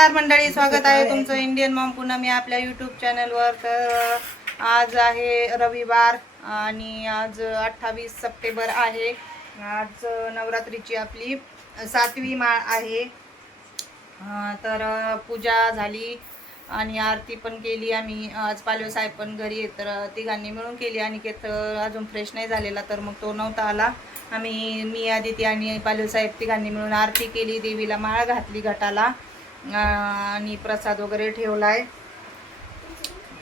नमस्कार मंडळी स्वागत आहे तुमचं इंडियन मॉम पुन्हा. मी आपल्या यूट्यूब चॅनलवर तर आज आहे रविवार आणि आज अठ्ठावीस सप्टेंबर आहे. आज नवरात्रीची आपली सातवी माळ आहे. तर पूजा झाली आणि आरती पण केली आम्ही. आज पालवे साहेब पण घरी तर तिघांनी मिळून केली आणि केत अजून फ्रेश नाही झालेला. तर मग तो नव्हता आला. आम्ही मी आदिती आणि पालवे साहेब तिघांनी मिळून आरती केली. देवीला माळ घातली घटाला. आणि प्रसाद वगैरे ठेवला आहे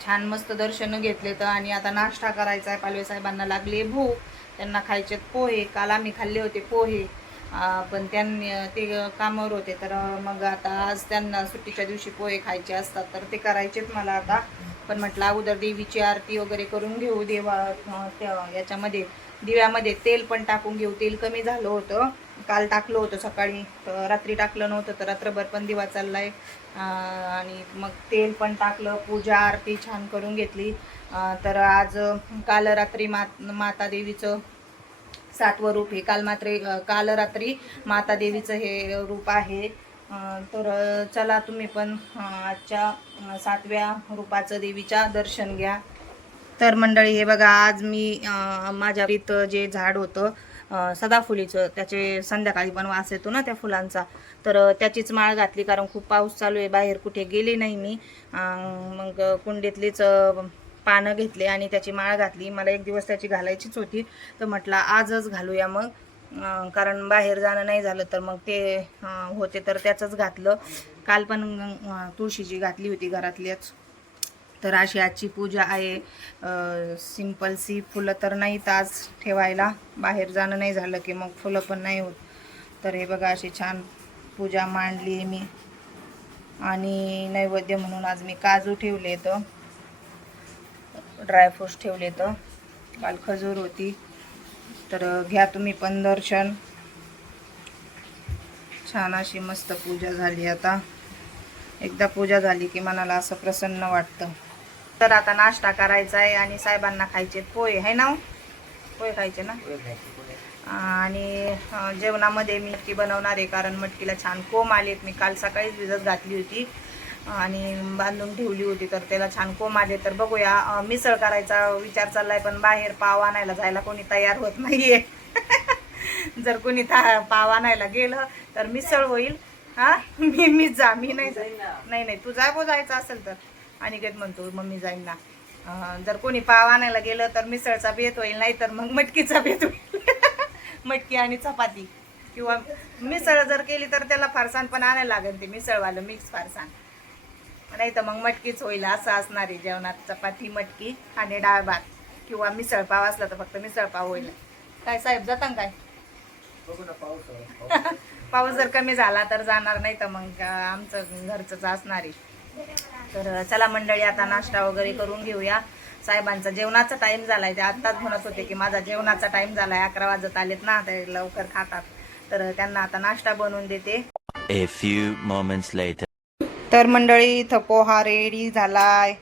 छान मस्त दर्शन घेतले तर आणि आता नाश्ता करायचा आहे. पालवे साहेबांना लागली भूक. त्यांना खायचे पोहे. काल आम्ही खाल्ले होते पोहे. पण त्यांनी ते कामावर होते. तर मग आता आज त्यांना सुट्टीच्या दिवशी पोहे खायचे असतात. तर ते करायचेच मला आता. पण म्हटलं अगोदर देवीची आरती वगैरे करून घेऊ देवा त्या- याच्यामध्ये. दिव्यामध्ये तेल पण टाकून घेऊ. तेल कमी झालं होतं. काल टाकलं होतं सकाळी. रात्री टाकलं नव्हतं तर रात्रभर पण दिवा चालला आहे आणि मग तेल पण टाकलं. पूजा आरती छान करून घेतली. तर आज काल रात्री मात माता देवीचं सातवं रूप हे काल मात्र काल रात्री माता देवीचं हे रूप आहे. तर चला तुम्ही पण आजच्या सातव्या रूपाचं देवीच्या दर्शन घ्या. तर मंडळी हे बघा आज मी माझ्या इथं जे झाड होतं सदाफुलीचं त्याचे संध्याकाळी पण वास येतो ना त्या फुलांचा. तर त्याचीच माळ घातली कारण खूप पाऊस चालू आहे बाहेर कुठे गेले नाही मी. मग कुंडीतलीच पानं घेतले आणि त्याची माळ घातली. मला एक दिवस त्याची घालायचीच होती. तर म्हटलं आजच घालूया मग. कारण बाहेर जाणं नाही झालं तर मग ते होते तर त्याचंच घातलं. काल पण तुळशीची घातली होती घरातल्याच तर अशी आजची पूजा आहे. सिंपलसी फुलं तर नाहीत आज ठेवायला. बाहेर जाणं नाही झालं की मग फुलं पण नाही होत. तर हे बघा अशी छान पूजा मांडली आहे मी. आणि नैवेद्य म्हणून आज मी काजू ठेवले तर ड्रायफ्रूट्स ठेवले तर काल खजूर होती. तर घ्या तुम्ही पण दर्शन. छान अशी मस्त पूजा झाली आता. एकदा पूजा झाली की मनाला असं प्रसन्न वाटतं. तर आता नाश्ता करायचा आहे आणि साहेबांना खायचे पोहे आहे ना हो? पोहे खायचे ना? आणि जेवणामध्ये मी मटकी बनवणार आहे कारण मटकीला छान कोंब आलेत. मी काल सकाळीच भिजत घातली होती आणि बांधून ठेवली होती तर त्याला छान कोंब आले. तर बघूया मिसळ करायचा विचार चाललाय पण बाहेर पाव आणायला जायला कोणी तयार होत नाहीये. जर कोणी पाव आणायला गेलं तर मिसळ होईल. हा? मी मी जा मी नाही नाही नाही तू जाय जायचं असेल तर. अनिकेत म्हणतो मम्मी जाईन ना. जर कोणी पाव आणायला गेलं तर मिसळचा बेत होईल नाही तर मग मटकीचा बेत होईल. मटकी आणि चपाती. किंवा मिसळ जर केली तर त्याला फरसाण पण आणायला लागेल ते मिसळवालं मिक्स फरसाण. नाही तर मग मटकीच होईल असं असणार आहे जेवणात. चपाती मटकी आणि डाळ भात. किंवा मिसळ पाव असला तर फक्त मिसळ पाव होईल. काय साहेब जाता काय? पाऊस जर कमी झाला तर जाणार नाही तर मग आमचं घरचंच असणार आहे. तर चला मंडळी आता नाश्ता वगैरे करून घेऊया. साहेबांचा जेवणाचा टाइम झालाय. ते आत्ताच म्हणत होते की माझा जेवणाचा टाइम झालाय. अकरा वाजत आलेत ना ते लवकर खातात. तर त्यांना आता नाश्ता बनवून देते. A few moments later. तर मंडळी इथं पोहा रेडी झालाय.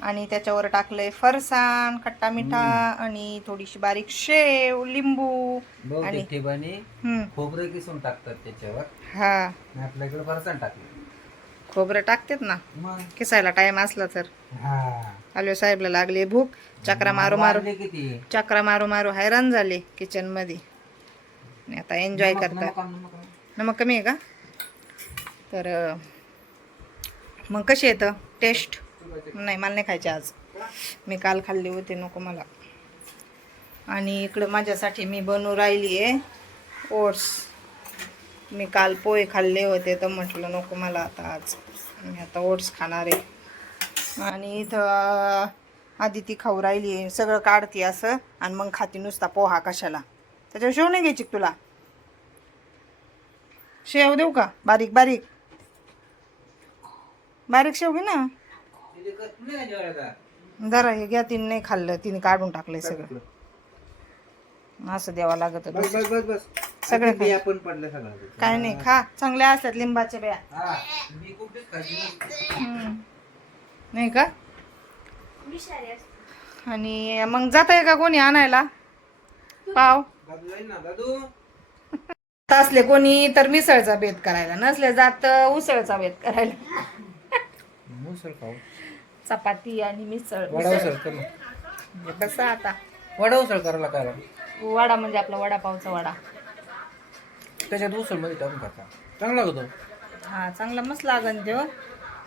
आणि त्याच्यावर टाकलंय फरसाण खट्टा मिठा आणि थोडीशी बारीक शेव लिंबू आणि बहुतेक ठिकाणी हम्म. खोबरं किसून टाकतात त्याच्यावर. हा. आणि आपल्याकडे फरसाण टाकले खोबरं टाकतात ना किसायला टाइम असला तर. हा. आलो साहेबला लागली भूक चक्रा मारू मारू. चक्रा मारू मारू हैराण झाले किचनमध्ये आता एन्जॉय करतात नमक कमी आहे का? तर मग कशी येतं? टेस्ट नाही मला नाही खायचे आज. मी काल खाल्ले होते नको मला. आणि इकडं माझ्यासाठी मी बनवू राहिली आहे ओट्स. मी काल पोहे खाल्ले होते तर म्हटलं नको मला आता आज. मी आता ओट्स खाणार आहे. आणि इथं आधी ती खाऊ राहिली आहे. सगळं काढते असं आणि मग खाती नुसता पोहा कशाला. त्याच्यावर शेव नाही घ्यायची तुला? शेव देऊ का? बारीक बारीक. बारीक शेव घे ना? जरा हे घ्या तिने नाही खाल्लं. तिने काढून टाकलंय सगळं. असं द्यावं लागत होतं. बस बस बस बस. सगळं आता बिया पण पडल्या सगळं काय नाही खा. चांगल्या असतात लिंबाच्या बिया. हा. मी कुठेच खायची नसते. हम्म. नाही का? आणि मग जात आहे का कोणी आणायला? पाव. दादू जाईल ना दादू? असले कोणी तर मिसळचा बेत करायला नसले जात उसळचा बेत करायला. मुसळ खाऊ. चपाती आणि मिसळ. वडा उसळ कर ना. कसं आता? वडा उसळ करायला काय लागलं? वडा म्हणजे आपला वडापावचा वडा. त्याच्यात उसळमध्ये टाकून खाता. चांगला लागतो. हा चांगला मस्त लागन हो.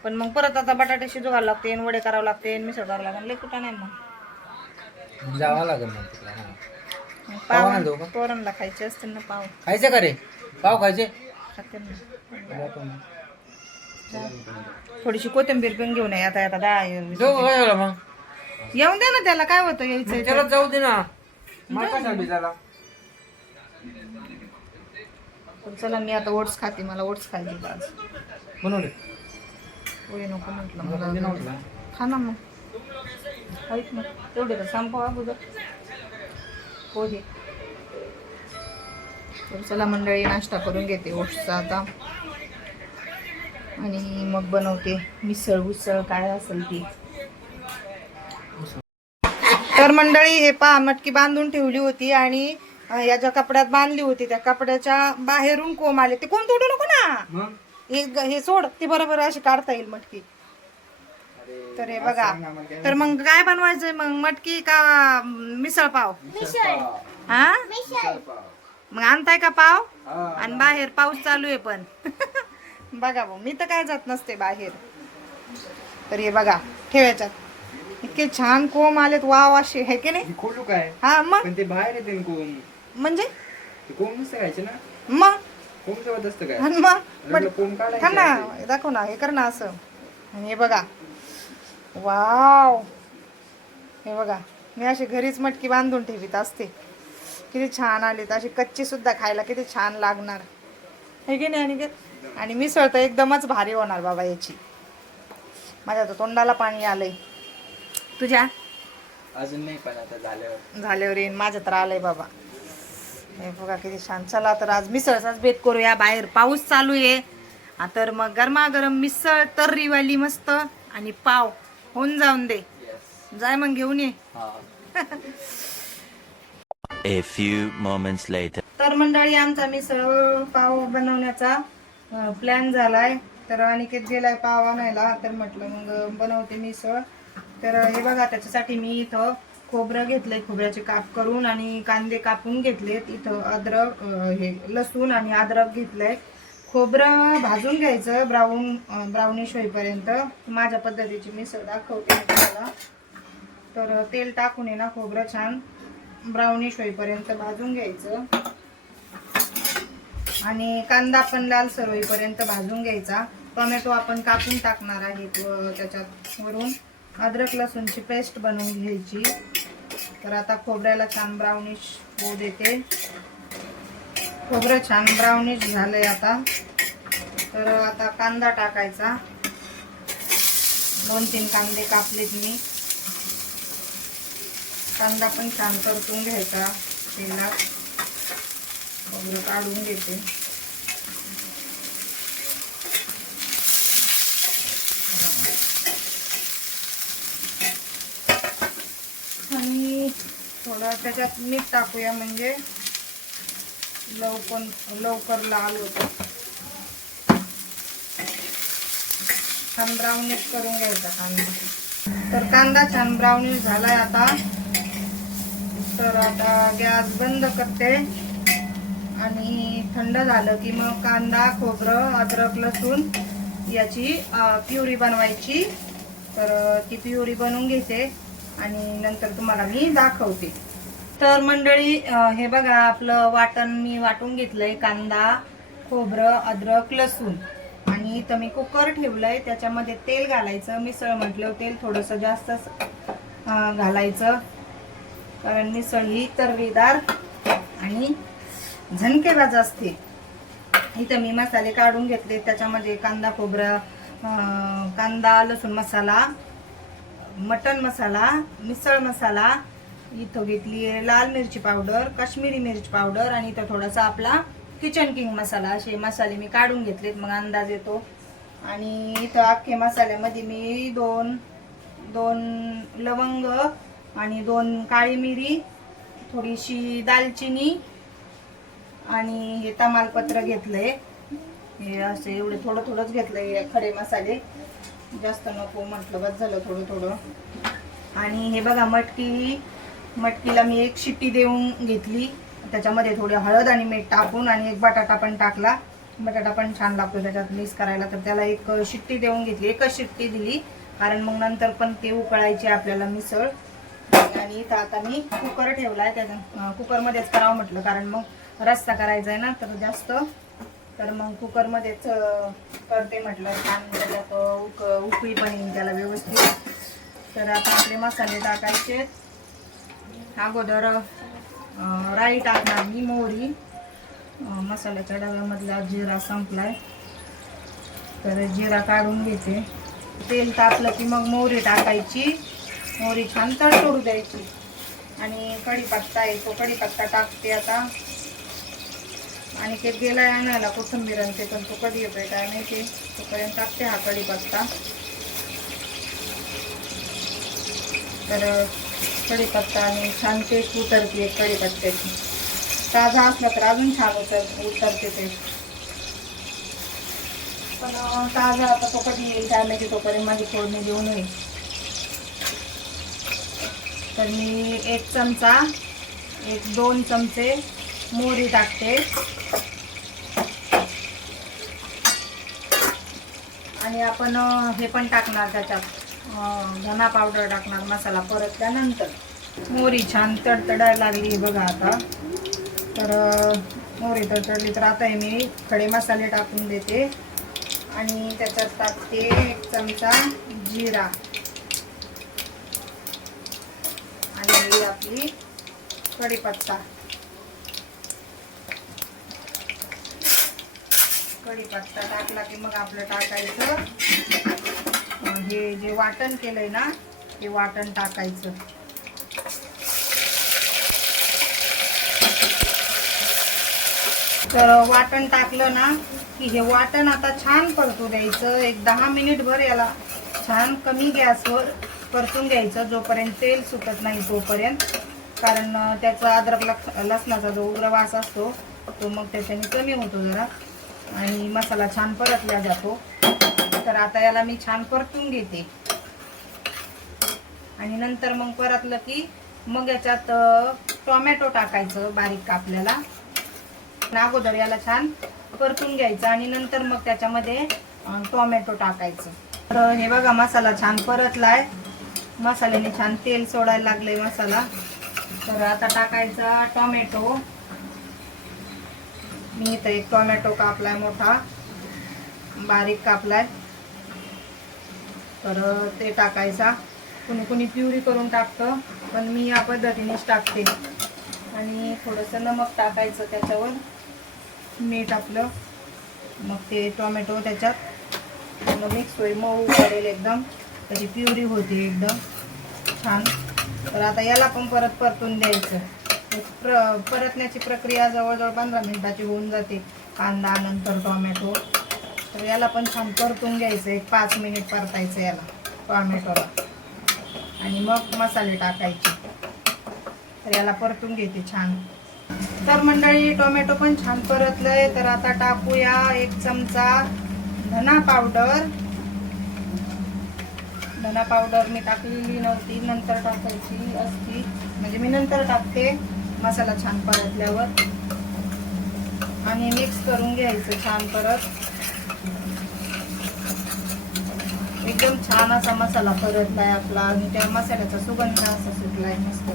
पण मग परत आता बटाटे शिजवायला लागते आणि वडे करावं लागते आणि मिसळ करावं लागेल लय कुठं नाही मग. जावं लागेल मग तिकडे हा. पाव? तोरणला खायचे असते ना पाव. खायचे का रे? पाव खायचे? खाते ना. थोडीशी कोथिंबीर पण घेऊन ये आता आता जाऊ मग? येऊन दे ना त्याला काय होतं यायचं त्याला जाऊ दे ना. पण चला मी आता ओट्स खाते. मला ओट्स खायचे आज. बनवले? पोहे नको म्हटलं मला खा ना मग. ऐक ना तेवढे तर संपवा अगोदर. पोहे तर चला मंडळी नाश्ता करून घेते ओट्सचा आता. आणि मग बनवते मिसळ उसळ काय असेल ती. तर मंडळी हे पहा मटकी बांधून ठेवली होती आणि अं, याच्या कपड्यात बांधली होती त्या कपड्याच्या बाहेरून कोंब आले. ते कोण तोडू नको ना. हे ग- हे सोड ती बरोबर अशी काढता येईल मटकी. तर हे बघा. तर मग काय बनवायचंय? मग मटकी का मिसळ पाव? हा? मग आणताय का पाव? आणि. बाहेर पाऊस चालू आहे पण. बघा भाऊ मी तर काय जात नसते बाहेर. तर हे बघा ठेवायच्यात. इतके छान कोंब आलेत. वाव असे आहे की नाही? खोलू काय? हा मग? पण ते बाहेर येते कोंब. म्हणजे? ते कोंब नसतं खायचे ना. मग? कोंब जवळ असतं काय? आणि मग? आपल्याला कोंब थांब ना दाखव ना हे कर ना असं. आणि हे बघा. वाव. हे बघा मी अशी घरीच मटकी बांधून ठेवीत असते. किती छान आली अशी कच्ची सुद्धा खायला किती छान लागणार. हे की नाही आणि आणि मिसळ तर एकदमच भारी होणार बाबा याची. माझ्या तर तोंडाला पाणी आलंय. तुझ्या? अजून नाही पण आता झाल्यावर. झाल्यावर येईन. माझं तर आलंय बाबा. हे बघा किती छान. चला तर आज मिसळचाच बेत करूया. बाहेर पाऊस चालू आहे. हा तर मग गरमागरम मिसळ तर्रीवाली मस्त. आणि पाव. होऊन जाऊन दे. जाय मग घेऊन ये. A few moments later. तर मंडळी आमचा मिसळ पाव बनवण्याचा प्लॅन झालाय. तर अनिकेत गेलाय पाव आणायला. तर म्हटलं मग बनवते मिसळ. तर हे बघा त्याच्यासाठी मी इथं खोबरं घेतलंय खोबऱ्याचे काप करून आणि कांदे कापून घेतलेत. इथं अद्रक हे लसूण आणि अद्रक घेतलंय. खोबरं भाजून घ्यायचं ब्राऊन ब्राऊनिश होईपर्यंत. माझ्या पद्धतीची मिसळ दाखवते मला तुम्हाला. तर तेल टाकून आहे ना खोबरं छान ब्राऊनिश होईपर्यंत भाजून घ्यायचं. आणि कांदा पण लालसर होईपर्यंत भाजून घ्यायचा. टोमॅटो आपण कापून टाकणार आहे त्याच्यात वरून. अद्रक लसूणची पेस्ट बनवून घ्यायची. तर आता खोबऱ्याला छान ब्राउनिश होऊ देते. खोबरं छान ब्राउनिश झालंय आता. तर आता कांदा टाकायचा. दोन तीन कांदे कापलेत मी. कांदा पण छान परतून घ्यायचा तेलात. खोबरं काढून घेते आणि थोडं त्याच्यात मीठ टाकूया म्हणजे लवकर लवकर लाल होतो. छान ब्राउनिश करून घ्यायचा कांदा. तर कांदा छान ब्राउनिश झालाय आता. तर आता गॅस बंद करते. आणि थंड झालं की मग कांदा खोबरं अद्रक लसूण याची प्युरी बनवायची. तर ती प्युरी बनवून घेते. आणि नंतर तुम्हाला मी दाखवते. तर मंडळी हे बघा आपलं वाटण मी वाटून घेतलंय कांदा खोबरं अद्रक लसूण. आणि इथं मी कुकर ठेवलंय त्याच्यामध्ये तेल घालायचं. मिसळ म्हटलं तेल थोडंसं जास्तच घालायचं. कारण मिसळ ही तर्रीदार आणि झणकेबाज असते. इथं मी मसाले काढून घेतले. त्याच्यामध्ये कांदा खोबरा कांदा लसूण मसाला मटन मसाला मिसळ मसाला इथं घेतली आहे लाल मिरची पावडर काश्मीरी मिरची पावडर आणि इथं थोडासा आपला किचन किंग मसाला. असे मसाले मी काढून घेतलेत मग अंदाज येतो. आणि इथं अख्खे मसाल्यामध्ये मी दोन दोन लवंग आणि दोन काळी मिरी थोडीशी दालचिनी आणि हे तमालपत्र घेतलंय. हे असे एवढे थोडं थोडंच घेतलंय हे खडे मसाले. जास्त नको म्हटलं बस झालं थोडं थोडं. आणि हे बघा मटकी मटकीला मी एक शिट्टी देऊन घेतली. त्याच्यामध्ये थोडी हळद आणि मीठ टाकून आणि एक बटाटा पण टाकला. बटाटा पण छान लागतो त्याच्यात मिक्स करायला. तर त्याला एक शिट्टी देऊन घेतली. एकच शिट्टी दिली. कारण मग नंतर पण ते उकळायची आपल्याला मिसळ. आणि इथं आता मी कुकर ठेवला आहे त्याच्या कुकरमध्येच करावं म्हटलं. कारण मग रस्ता करायचा आहे ना तर जास्त. तर मग कुकरमध्येच करते म्हटलं. छान त्याच्यात उक उकळी पण येईल त्याला व्यवस्थित. तर आता आपले मसाले टाकायचे अगोदर राई टाकणार मी मोहरी. मसाल्याच्या डब्यामधला जिरा संपलाय. तर जिरा काढून घेते. तेल तापलं की मग मोहरी टाकायची. मोहरी छान तडतडू द्यायची. आणि कढीपत्ता येतो कढीपत्ता टाकते आता. आणि ते गेलाय आणायला कोथिंबीर आणि पण तो कधी येतोय काय माहिती. तोपर्यंत टाकते हा कढीपत्ता. तर कढीपत्ता आणि छान टेस्ट उतरते कढीपत्त्याची. ताजा असला तर अजून छान उतर उतरते ते. पण ताजा आता तो कधी येईल काय तोपर्यंत माझी फोडणी देऊन येईल. तर मी एक चमचा एक दोन चमचे मोहरी टाकते. आणि आपण हे पण टाकणार त्याच्यात. धना पावडर टाकणार मसाला परतल्यानंतर मोहरी छान तडतडायला लागली बघा आता. तर मोहरी तडतडली तर आता हे मी खडे मसाले टाकून देते. आणि त्याच्यात टाकते एक चमचा जिरा. आणि आपली कढीपत्ता. कढीपत्ता टाकला की मग आपलं टाकायचं. हे जे वाटण केलंय ना ते वाटण टाकायचं. तर वाटण टाकलं ना की हे वाटण आता छान परतू द्यायचं. एक दहा मिनिटभर याला छान कमी गॅसवर परतून घ्यायचं जोपर्यंत तेल सुटत नाही तोपर्यंत. कारण त्याचा अद्रक लसणाचा जो उग्र वास असतो तो मग त्याच्याने कमी होतो जरा. आणि मसाला छान परतला जातो. तर आता याला मी छान परतून घेते. आणि नंतर मग परतलं की मग याच्यात टोमॅटो टाकायचं बारीक कापल्याला अगोदर याला छान परतून घ्यायचं आणि नंतर मग त्याच्यामध्ये टोमॅटो टाकायचं. तर हे बघा मसाला छान परतलाय. मसाल्याने छान तेल सोडायला लागले मसाला. तर आता टाकायचा टोमॅटो. मी इथं एक टोमॅटो कापलाय मोठा. बारीक कापलाय. तर ते टाकायचा. कुणी कुणी प्युरी करून टाकतं पण मी या पद्धतीनेच टाकते. आणि थोडंसं नमक टाकायचं त्याच्यावर. मीठ आपलं. मग ते टोमॅटो त्याच्यात. मिक्स होईल. मऊ पडेल एकदम. त्याची प्युरी होती एकदम. छान. तर आता याला पण परत परतून द्यायचं. प्र परतण्याची प्रक्रिया जवळजवळ पंधरा मिनटाची होऊन जाते. कांदा नंतर टोमॅटो. तर याला पण छान परतून घ्यायचं एक पाच मिनिट परतायचं याला टॉमॅटोला. आणि मग मसाले टाकायचे. तर याला परतून घेते छान. तर मंडळी टोमॅटो पण छान परतलंय. तर आता टाकूया एक चमचा धना पावडर. धना पावडर मी टाकलेली नव्हती नंतर टाकायची असती. म्हणजे मी नंतर टाकते मसाला छान परतल्यावर. आणि मिक्स करून घ्यायचं छान परत. एकदम छान असा मसाला परतलाय आपला. आणि त्या मसाल्याचा सुगंध असा सुटलाय मस्त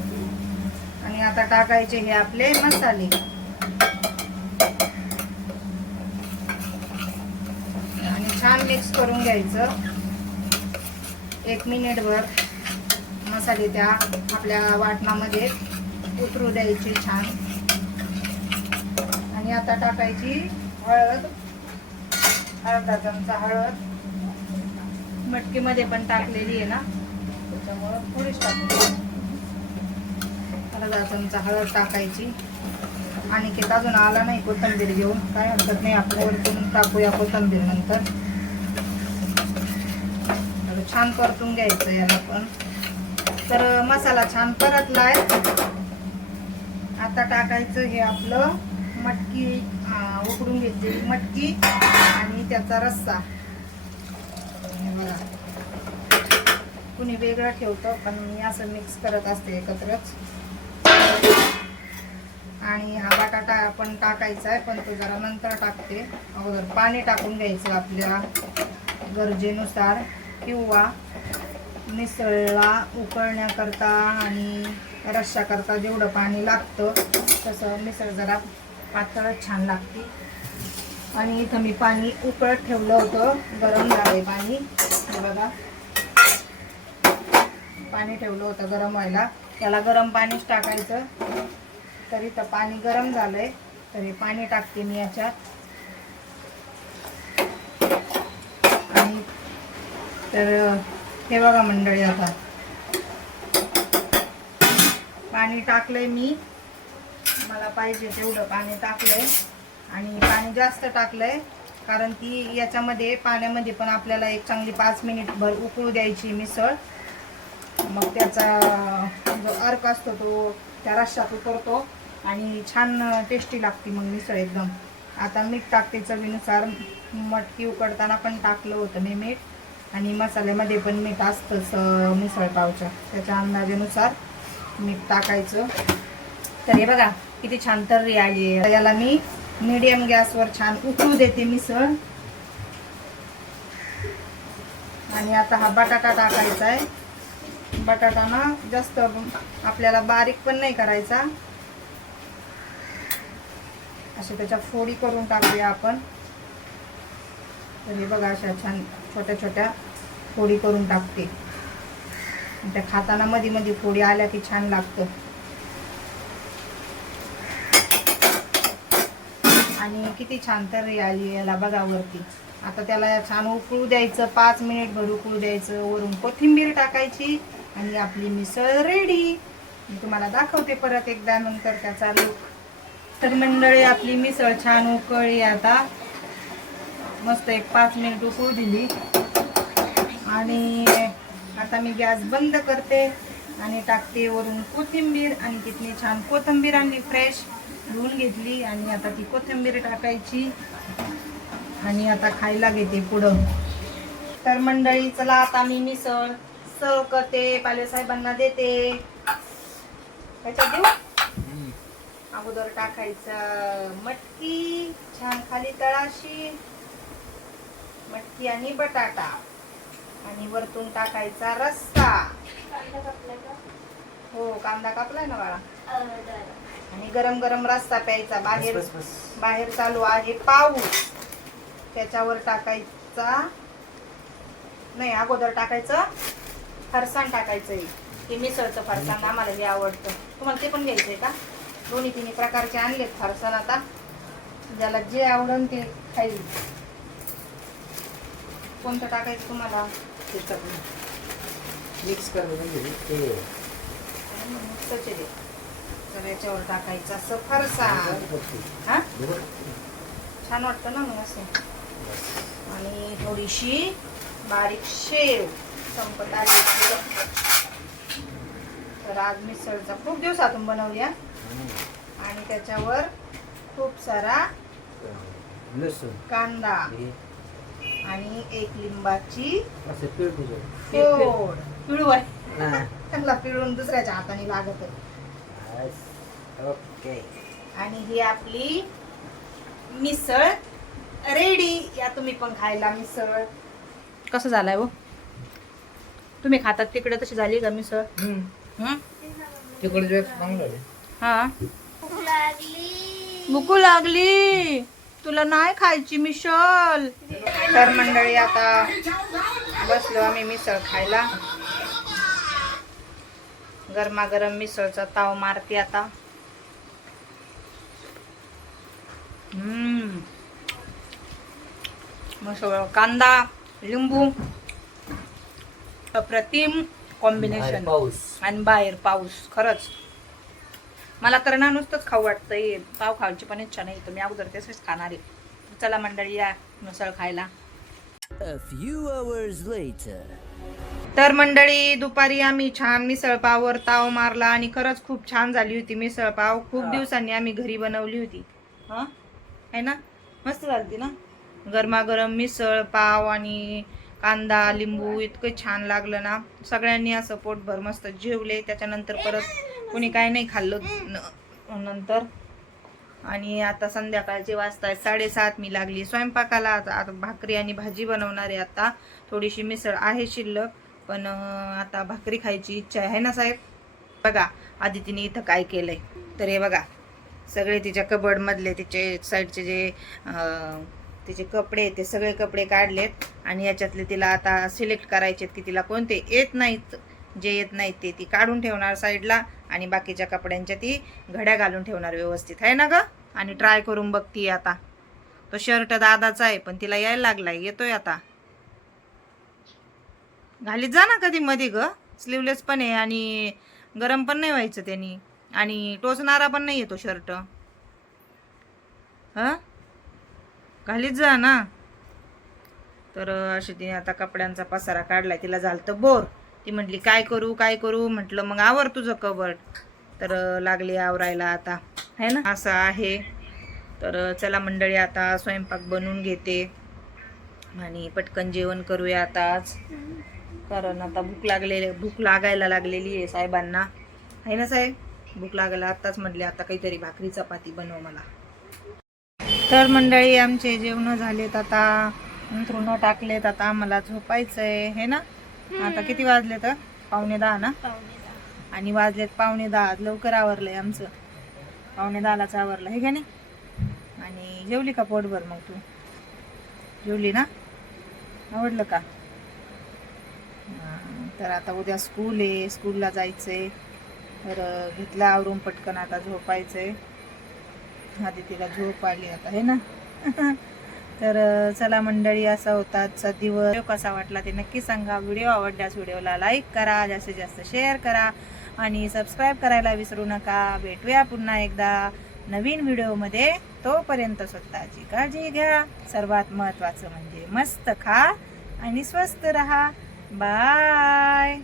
आणि आता टाकायचे हे आपले मसाले. आणि छान मिक्स करून घ्यायचं. एक मिनिटभर मसाले त्या आपल्या वाटणामध्ये उतरू द्यायचे छान. आणि आता टाकायची हळद. अर्धा चमचा हळद. मटकीमध्ये पण टाकलेली आहे ना. त्याच्यामुळं थोडीच टाकू. तुमचा हळद टाकायची. आणि की अजून आला नाही कोथंबीर घेऊन. काय हरकत नाही आपण वरतून टाकूया कोथंबीर नंतर. छान परतून घ्यायचं याला पण. तर मसाला छान परतलाय. आता टाकायचं हे आपलं मटकी उकडून घेतलेली मटकी आणि त्याचा रस्सा. बघा कुणी वेगळं ठेवतं पण मी असं मिक्स करत असते एकत्रच. आणि हा बटाटा आपण टाकायचा आहे पण तो जरा नंतर टाकते. अगोदर पाणी टाकून घ्यायचं आपल्या गरजेनुसार किंवा मिसळला उकळण्याकरता आणि रश्शाकरता जेवढं पाणी लागतं तसं मिसळ जरा पातळच छान लागते. आणि इथं मी पाणी उकळत ठेवलं होतं गरम झालंय पाणी. हे बघा. पाणी ठेवलं होतं गरम व्हायला. त्याला गरम पाणीच टाकायचं. तर इथं पाणी गरम झालंय. तर हे पाणी टाकते मी याच्यात. आणि तर हे बघा मंडळी आता. पाणी टाकलंय मी. मला पाहिजे तेवढं पाणी टाकलंय. आणि पाणी जास्त टाकलंय कारण ती याच्यामध्ये पाण्यामध्ये पण आपल्याला एक चांगली पाच मिनिट भर उकळू द्यायची मिसळ. मग त्याचा जो अर्क असतो तो त्या रश्शात उतरतो आणि छान टेस्टी लागते मग मिसळ एकदम. आता मीठ टाकते चवीनुसार. मटकी उकडताना पण टाकलं होतं मी मीठ. आणि मसाल्यामध्ये पण मीठ असतंच मिसळपावच्या मिसळ पावच्या त्याच्या अंदाजेनुसार मीठ टाकायचं. तर हे बघा किती छान तर्री आली याला मी मीडियम गॅसवर छान उकळू देते मिसळ आणि आता हा बटाटा टाकायचा आहे. बटाटा ना जास्त आपल्याला बारीक पण नाही करायचा. असे त्याच्या फोडी करून टाकूया आपण. तर हे बघा अशा छान छोट्या छोट्या फोडी करून टाकते. आणि त्या खाताना मध्ये मध्ये फोडी आल्या की छान लागतं. आणि किती छान तर आली याला बघा वरती. आता त्याला छान उकळू द्यायचं पाच मिनिट भर उकळू द्यायचं वरून कोथिंबीर टाकायची आणि आपली मिसळ रेडी मी तुम्हाला दाखवते परत एकदा नंतर त्याचा लुक तर मंडळी आपली मिसळ छान उकळी आता. मस्त एक पाच मिनिट उकळू दिली. आणि आता मी गॅस बंद करते आणि टाकते वरून कोथिंबीर आणि तिथली छान कोथिंबीर आणली फ्रेश धुवून घेतली आणि आता ती कोथिंबीर टाकायची आणि आता खायला घेते पुढं. तर मंडळी चला आता मी मिसळ सर्व करते. पाले साहेबांना देते. त्याच्यात देऊ? अगोदर टाकायचं मटकी छान खाली तळाशी मटकी आणि बटाटा. आणि वरतून टाकायचा रस्सा. हो कांदा कापलाय ना बाळा? आणि गरम गरम रस्सा प्यायचा. बाहेर बस, बस. बाहेर चालू आहे पाऊस. त्याच्यावर टाकायचा नाही अगोदर टाकायचं फरसाण टाकायचं आहे. हे मिसळचं फरसाण आम्हाला हे आवडतं. तुम्हाला ते पण घ्यायचंय का? दोन्ही तिन्ही प्रकारचे आणलेत फरसाण आता. ज्याला जे आवडन ते खाईल. कोणतं टाकायचं तुम्हाला? मिक्स करून ते नुसतंच आहे ते. तर याच्यावर टाकायचं असं फरसाण हा? छान वाटतं ना मग असं. आणि थोडीशी बारीक शेव संपत आली. तर आज मिसळचा खूप दिवसातून बनवल्या आणि त्याच्यावर खूप सारा कांदा आणि एक लिंबाची पिळून दुसऱ्याच्या हाताने लागत ओके आणि ही आपली मिसळ रेडी या तुम्ही पण खायला मिसळ. कसं झालंय हो? तुम्ही खातात तिकडे तशी झाली का मिसळ? हं? तिकडे जे चांगलं आहे. हा. भूक लागली. तुला नाही खायची मिसळ. तर मंडळी आता बसलो आम्ही मिसळ खायला. गरमागरम मिसळचा ताव मारते आता. हम्म. मस्त कांदा लिंबू अप्रतिम कॉम्बिनेशन पाऊस. आणि बाहेर पाऊस खरंच. मला तर ना नुसतंच खाऊ वाटतंय. पाव खायची पण इच्छा नाही तर मी अगोदर तसेच खाणार आहे. चला मंडळी या मिसळ खायला. A few hours later. तर मंडळी दुपारी आम्ही छान मिसळ पाववर ताव मारला आणि खरंच खूप छान झाली होती मिसळ पाव. खूप दिवसांनी आम्ही घरी बनवली होती. हा? आहे ना? मस्त झालती ना? गरमागरम मिसळ पाव आणि कांदा लिंबू इतकं छान लागलं ना. सगळ्यांनी असं पोटभर मस्त जेवले. त्याच्यानंतर परत कोणी काय नाही खाल्लं नंतर. आणि आता संध्याकाळचे वाजता आहेत साडेसात मी लागली. स्वयंपाकाला आता भाकरी आणि भाजी बनवणार आता. थोडीशी मिसळ आहे शिल्लक. पण आता भाकरी खायची इच्छा आहे ना साहेब? बघा आदितीने इथं काय केलंय. तर हे बघा सगळे तिच्या कबडमधले तिचे साईडचे जे तिचे कपडे ते सगळे कपडे काढलेत आणि याच्यातले तिला आता सिलेक्ट करायचे की तिला कोणते येत नाहीत. जे येत नाहीत ते ती काढून ठेवणार साईडला आणि बाकीच्या कपड्यांच्या ती घड्या घालून ठेवणार व्यवस्थित. आहे ना ग? आणि ट्राय करून बघती आता. तो शर्ट दादाचा आहे पण तिला यायला लागलाय येतोय आता. घालीत जा ना कधी मध्ये ग. स्लीवलेस पण आहे आणि गरम पण नाही व्हायचं त्यांनी. आणि टोचणारा पण नाही येतो शर्ट हा? घालीत जा ना. तर अशी तिने आता कपड्यांचा पसारा काढलाय. तिला झालं बोर. ती म्हटली काय करू काय करू? म्हटलं मग आवर तुझं कबड. तर लागली आवरायला आता. है ना? असं आहे. तर चला मंडळी आता स्वयंपाक बनवून घेते. आणि पटकन जेवण करूया आता आज. कारण आता भूक लागलेली भूक लागायला लागलेली आहे साहेबांना. आहे ना साहेब? भूक लागायला आत्ताच म्हटले आता काहीतरी भाकरी चपाती बनव मला. तर मंडळी आमचे जेवण झालेत आता. अंथरुणं टाकलेत आता आम्हाला झोपायचं आहे हे ना? आता किती वाजले तर पावणे दहा ना? आणि वाजलेत पावणे दहा. लवकर आवरलंय आमचं. पावणे दहालाच आवरलं हे का नाही? आणि जेवली का पोटभर मग तू? जेवली ना? आवडलं का? तर आता उद्या स्कूल आहे स्कूलला जायचंय. तर घेतला आवरून पटकन आता झोपायचंय. आधी तिला झोप आली आता आहे ना? तर चला मंडळी असा होता आजचा दिवस. कसा वाटला ते नक्की सांगा. व्हिडिओ आवडल्यास व्हिडिओला लाईक करा जास्तीत जास्त शेअर करा आणि सबस्क्राईब करायला विसरू नका. भेटूया पुन्हा एकदा नवीन व्हिडिओमध्ये तोपर्यंत स्वतःची काळजी घ्या. सर्वात महत्त्वाचं म्हणजे मस्त खा आणि स्वस्त रहा. बाय